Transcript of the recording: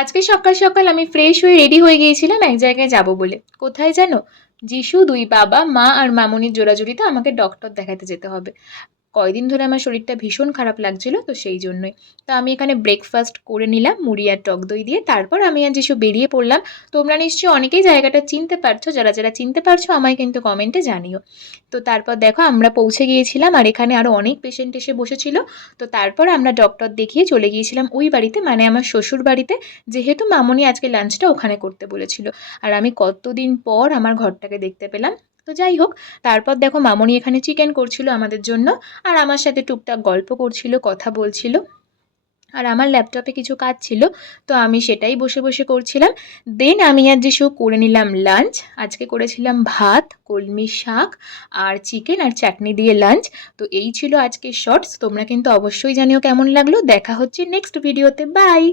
আজকে সকাল সকাল আমি ফ্রেশ হয়ে রেডি হয়ে গিয়েছিলাম এক জায়গায় যাব বলে। কোথায় জানো? যিশু, দুই বাবা, মা আর মামুনির জোড়াজুড়িতে আমাকে ডক্টর দেখাতে যেতে হবে। কয়দিন ধরে আমার শরীরটা ভীষণ খারাপ লাগছিল, তো সেই জন্যই। তো আমি এখানে ব্রেকফাস্ট করে নিলাম মুড়ি আর টক দই দিয়ে, তারপর আমি আর যিশু বেরিয়ে পড়লাম। তোমরা নিশ্চয়ই অনেকেই জায়গাটা চিনতে পারছো, যারা যারা চিনতে পারছো আমায় কিন্তু কমেন্টে জানিও। তো তারপর দেখো আমরা পৌঁছে গিয়েছিলাম, আর এখানে আরও অনেক পেশেন্ট এসে বসেছিল। তো তারপর আমরা ডক্টর দেখিয়ে চলে গিয়েছিলাম ওই বাড়িতে, মানে আমার শ্বশুর বাড়িতে, যেহেতু মামুনি আজকে লাঞ্চটা ওখানে করতে বলেছিল। আর আমি কতদিন পর আমার ঘরটাকে দেখতে পেলাম। তো যাই হোক, তারপর দেখো মামুনি এখানে চিকেন করছিল আমাদের জন্য, আর আমার সাথে টুকটাক গল্প করছিল, কথা বলছিল। আর আমার ল্যাপটপে কিছু কাজ ছিল, তো আমি সেটাই বসে বসে করছিলাম। দেন আমি আর যিশু করে নিলাম লাঞ্চ। আজকে করেছিলাম ভাত, কলমি শাক আর চিকেন আর চাটনি দিয়ে লাঞ্চ। তো এই ছিল আজকের শর্টস। তোমরা কিন্তু অবশ্যই জানিও কেমন লাগলো। দেখা হচ্ছে নেক্সট ভিডিওতে। বাই।